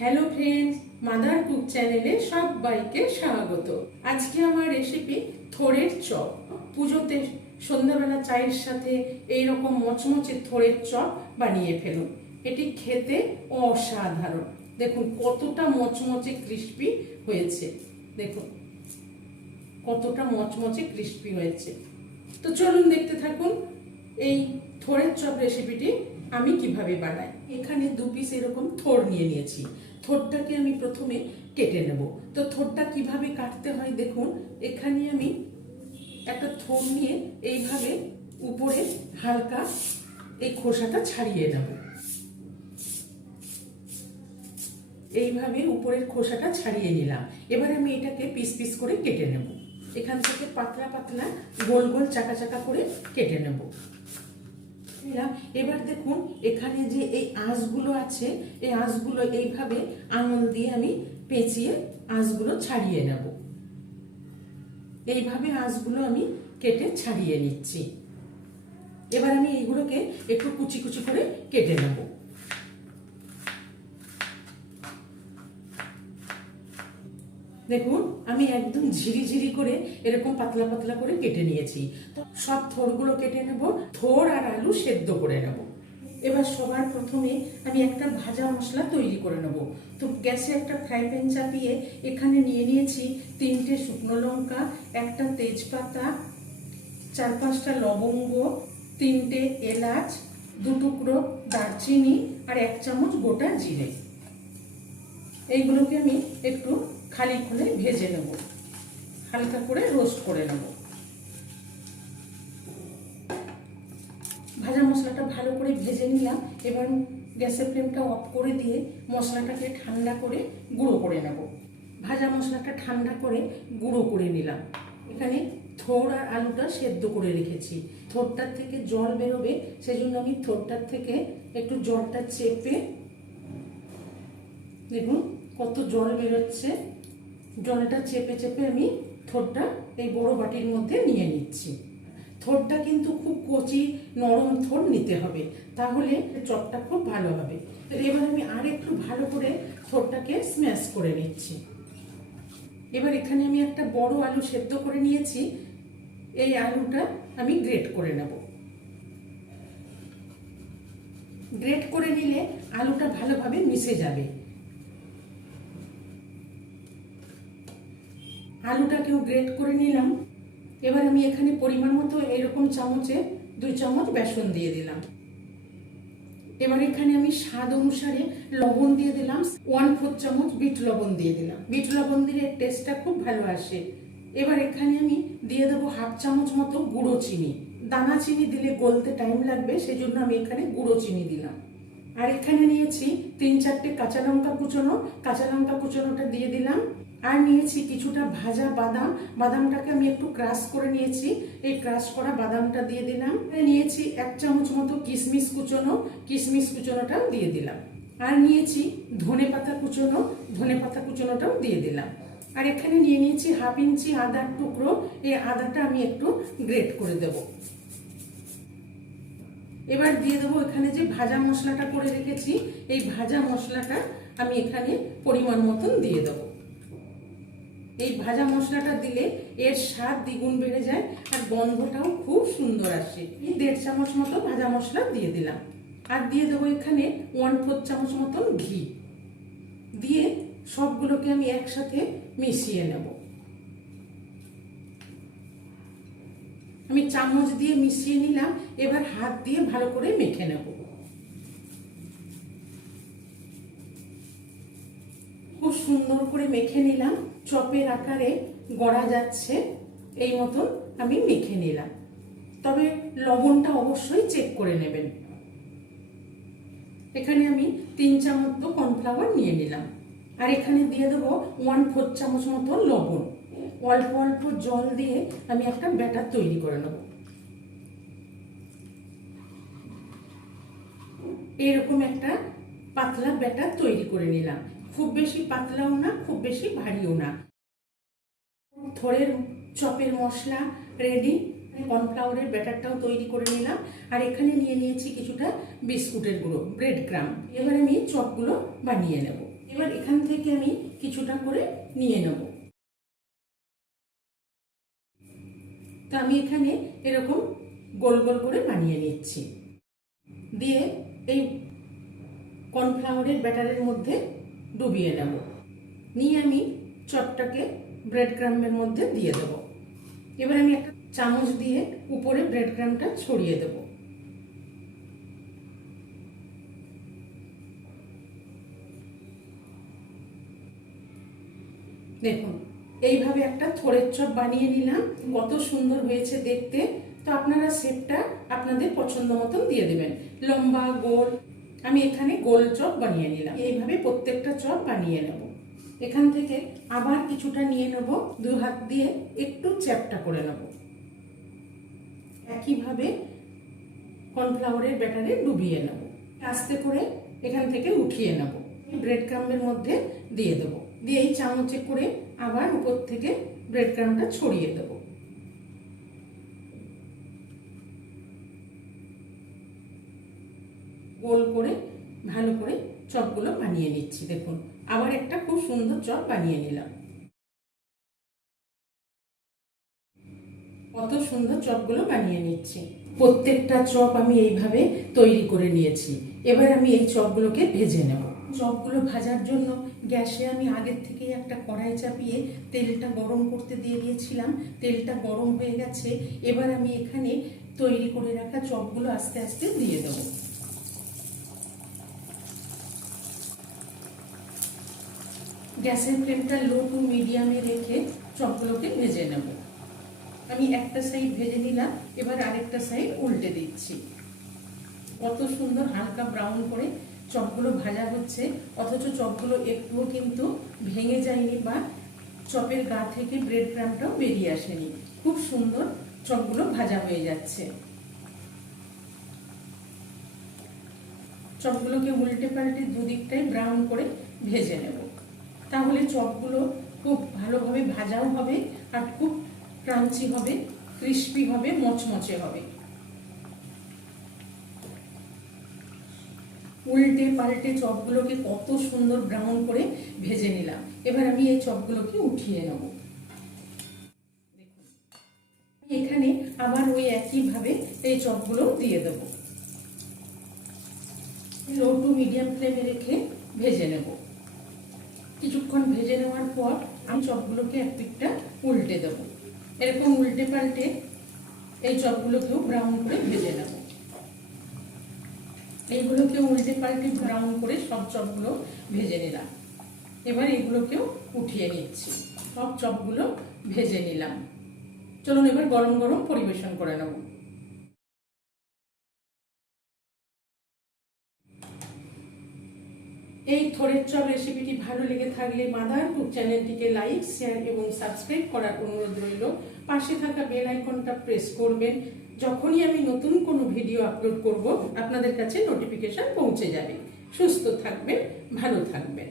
Hello friends mother cook চ্যানেলে সবাইকে স্বাগত। আজকে আমার রেসিপি থোড়ের চপ। পুজোতে সন্ধ্যাবেলা চায়ের সাথে এই রকম মচমচে থোড়ের চপ বানিয়ে ফেলুন। এটি খেতে অসাধারণ। দেখুন, কতটা মচমচে ক্রিস্পি হয়েছে। দেখুন, কতটা মচমচে ক্রিস্পি হয়েছে। তো চলুন দেখতে থাকুন এই থোড়ের চপ রেসিপিটি আমি কীভাবে বানাই। এখানে দু পিস এরকম থোড় নিয়ে নিয়েছি। থোড়টাকে আমি প্রথমে কেটে নেব। তো থোড়টা কীভাবে কাটতে হয় দেখুন, এখানে আমি একটা থোড় নিয়ে এইভাবে উপরে হালকা এই খোসাটা ছাড়িয়ে নেব। এইভাবে উপরের খোসাটা ছাড়িয়ে নিলাম। এবার আমি এটাকে পিস পিস করে কেটে নেব। এখান থেকে পাতলা পাতলা গোল গোল চাকা চাকা করে কেটে নেব। নিলাম এবার দেখুন, এখানে যে এই আঁশগুলো আছে, এই আঁশগুলো এইভাবে আঙুল দিয়ে আমি পেঁচিয়ে আঁশগুলো ছাড়িয়ে নেব। এইভাবে আঁশগুলো আমি কেটে ছাড়িয়ে নিচ্ছি। এবার আমি এইগুলোকে একটু কুচি কুচি করে কেটে নেব। দেখুন, আমি একদম ঝিরিঝিরি করে এরকম পাতলা পাতলা করে কেটে নিয়েছি। তো সব থোড়গুলো কেটে নেব, থোর আর আলু সেদ্ধ করে নেব। এবার সবার প্রথমে আমি একটা ভাজা মশলা তৈরি করে নেব। তো গ্যাসে একটা ফ্রাই প্যান চাপিয়ে এখানে নিয়ে নিয়েছি তিনটে শুকনো লঙ্কা, একটা তেজপাতা, চার পাঁচটা লবঙ্গ, তিনটে এলাচ, দু টুকরো দারচিনি আর এক চামচ গোটা জিরে। এইগুলোকে আমি একটু খুলে ভেজে নেব। হালকা করে রোস্ট করে নেব। ভাজা মশলাটা ভালো করে ভেজে নিলাম, এবার গ্যাসের ফ্লেমটা অফ করে দিয়ে মশলাটাকে ঠান্ডা করে গুঁড়ো করে নেব। ভাজা মশলাটা ঠান্ডা করে গুঁড়ো করে নিলাম। এখানে থোড় আর আলুটা সেদ্ধ করে রেখেছি। থোড়টার থেকে জল বেরোবে সেই জন্য আমি থোড়টার থেকে একটু জলটা চেপে, দেখুন কত জল বেরোচ্ছে। জলটা চেপে চেপে আমি থোড়টা এই বড় বাটির মধ্যে নিয়ে নিচ্ছি। থোড়টা কিন্তু খুব কচি, নরম থোড় নিতে হবে, তাহলে চপটা খুব ভালো হবে। এবার আমি আর একটু ভালো করে থোড়টাকে স্ম্যাশ করে নিচ্ছি। এবার এখানে আমি একটা বড় আলু সেদ্ধ করে নিয়েছি, এই আলুটা আমি গ্রেট করে নেব। গ্রেট করে নিলে আলুটা ভালোভাবে মিশে যাবে। আলুটাকেও গ্রেট করে নিলাম। এবার আমি এখানে পরিমাণ মতো এরকম চামচে দুই চামচ বেসন দিয়ে দিলাম। এবার এখানে আমি স্বাদ অনুসারে লবণ দিয়ে দিলাম। ওয়ান ফোর চামচ বিট লবণ দিয়ে দিলাম। বিট লবণ দিলে টেস্টটা খুব ভালো আসে। এবার এখানে আমি দিয়ে দেবো হাফ চামচ মতো গুঁড়ো চিনি। দানা চিনি দিলে গলতে টাইম লাগবে সেই জন্য আমি এখানে গুঁড়ো চিনি দিলাম। আর এখানে নিয়েছি তিন চারটে কাঁচা লঙ্কা কুচোনো। কাঁচা লঙ্কা কুচোনোটা দিয়ে দিলাম। আর নিয়েছি কিছুটা ভাজা বাদাম। বাদামটাকে আমি একটু ক্রাশ করে নিয়েছি। এই ক্রাশ করা বাদামটা দিয়ে দিলাম। নিয়েছি এক চামচ মতো কিশমিশ কুচোনো। কিশমিশ কুচোনোটাও দিয়ে দিলাম। আর নিয়েছি ধনে পাতা কুচোনো। ধনে পাতা কুচোনোটাও দিয়ে দিলাম। আর এখানে নিয়ে নিয়েছি হাফ ইঞ্চি আদার টুকরো। এই আদাটা আমি একটু গ্রেট করে দেব। এবার দিয়ে দেবো এখানে যে ভাজা মশলাটা করে রেখেছি। এই ভাজা মশলাটা আমি এখানে পরিমাণ মতন দিয়ে দেবো। এই ভাজা মশলাটা দিলে এর স্বাদ দ্বিগুণ বেড়ে যায় আর গন্ধটাও খুব সুন্দর আসে। দেড় চামচ মতো ভাজা মশলা দিয়ে দিলাম। আর দিয়ে দেবো এখানে ওয়ান ফোর চামচ মতন ঘি। দিয়ে সবগুলোকে আমি একসাথে মিশিয়ে নেব। আমি চামচ দিয়ে মিশিয়ে নিলাম, এবার হাত দিয়ে ভালো করে মেখে নেব। সুন্দর করে মেখে নিলাম। চপের আকারে গড়া যাচ্ছে, এই মতন আমি মেখে নিলাম। তবে লবণটা অবশ্যই চেক করে নেবেন। এখানে আমি তিন চামচ তো কর্নফ্লাওয়ার নিয়ে নিলাম। আর এখানে দিয়ে দেবো ওয়ান ফোর চামচ মতো লবণ। অল্প অল্প জল দিয়ে আমি একটা ব্যাটার তৈরি করে নেব। এরকম একটা পাতলা ব্যাটার তৈরি করে নিলাম। খুব বেশি পাতলাও না, খুব বেশি ভারীও না। থোড়ের চপের মশলা রেডি কর্নফ্লাওয়ারের ব্যাটারটাও তৈরি করে নিলাম। আর এখানে নিয়ে নিয়েছি কিছুটা বিস্কুটের গুঁড়ো ব্রেড ক্রাম এবার আমি চপগুলো বানিয়ে নেব। এবার এখান থেকে আমি কিছুটা করে নিয়ে নেব। তা আমি এখানে এরকম গোল গোল করে বানিয়ে নিচ্ছি। দিয়ে এই কর্নফ্লাওয়ারের ব্যাটারের মধ্যে ডুবিয়ে নেব। নিয়ে আমি চপটাকে ব্রেড ক্রাম্বের মধ্যে দিয়ে দেব। এবার আমি একটা চামচ দিয়ে উপরে ব্রেড ক্রামটা ছড়িয়ে দেব। দেখুন, এইভাবে একটা থোড়ের চপ বানিয়ে নিলাম। কত সুন্দর হয়েছে দেখতে। তো আপনারা শেপটা আপনাদের পছন্দ মতন দিয়ে দেবেন। লম্বা, গোল আমি এখানে গোল চপ বানিয়ে নিলাম। এইভাবে প্রত্যেকটা চপ বানিয়ে নেব। এখান থেকে আবার কিছুটা নিয়ে নেব। দু হাত দিয়ে একটু চ্যাপটা করে নেব। একইভাবে কর্নফ্লাওয়ারের ব্যাটারে ডুবিয়ে নেব। আস্তে করে এখান থেকে উঠিয়ে নেব। ব্রেড ক্রাম্বের মধ্যে দিয়ে দেব। দিয়ে এই চামচে করে আবার উপর থেকে ব্রেড ক্রামটা ছড়িয়ে দেব। গোল করে, ভালো করে চপগুলো বানিয়ে নিচ্ছি, দেখুন। আবার একটা খুব সুন্দর চপ বানিয়ে নিলাম। কত সুন্দর চপগুলো বানিয়ে নিচ্ছি। প্রত্যেকটা চপ আমি এইভাবে তৈরি করে নিয়েছি। এবার আমি এই চপগুলোকে ভেজে নেব। চপগুলো ভাজার জন্য গ্যাসে আমি আগের থেকে একটা কড়াই চাপিয়ে তেলটা গরম করতে দিয়ে দিয়েছিলাম। তেলটা গরম হয়ে গেছে। এবার আমি এখানে তৈরি করে রাখা চপগুলো আস্তে আস্তে দিয়ে দেবো। গ্যাসের ফ্লেমটা লো টু মিডিয়ামে রেখে চপগুলোকে ভেজে নেব। আমি একটা সাইড ভেজে নিলাম, এবার আরেকটা সাইড উল্টে দিচ্ছি। কত সুন্দর হালকা ব্রাউন করে চপগুলো ভাজা হচ্ছে, অথচ চপগুলো একটুও কিন্তু ভেঙে যায়নি বা চপের গা থেকে ব্রেড ক্রামটাও বেরিয়ে আসেনি। খুব সুন্দর চপগুলো ভাজা হয়ে যাচ্ছে। চপগুলোকে উল্টে পাল্টে দুদিকটাই ব্রাউন করে ভেজে নেব। তাহলে চপগুলো খুব ভালোভাবে ভাজাও হবে আর খুব ক্রাঞ্চি হবে, ক্রিস্পি হবে, মচমচে হবে। উল্টে পাল্টে চপগুলোকে কত সুন্দর ব্রাউন করে ভেজে নিলাম। এবার আমি এই চপগুলোকে উঠিয়ে নেব। এখানে আবার ওই একইভাবে এই চপগুলো দিয়ে দেব। লো টু মিডিয়াম ফ্লেমে রেখে ভেজে নেব। কিছুক্ষণ ভেজে নেওয়ার পর আমি চপগুলোকে এক পিঠটা উল্টে দেবো। এরকম উল্টে পাল্টে এই চপগুলোকেও ব্রাউন করে ভেজে নেব। এইগুলোকে উল্টে পাল্টে ব্রাউন করে সব চপগুলো ভেজে নিলাম। এবার এগুলোকেও উঠিয়ে নিচ্ছি। সব চপগুলো ভেজে নিলাম। চলুন এবার গরম গরম পরিবেশন করে নেব। এই থরের চপ রেসিপিটি ভালো লেগে থাকলে মাদার কুক চ্যানেলটিকে লাইক শেয়ার এবং সাবস্ক্রাইব করার অনুরোধ রইল। পাশে থাকা বেল আইকনটা প্রেস করবেন। যখনই আমি নতুন কোনো ভিডিও আপলোড করব, আপনাদের কাছে নোটিফিকেশান পৌঁছে যাবে। সুস্থ থাকবেন, ভালো থাকবেন।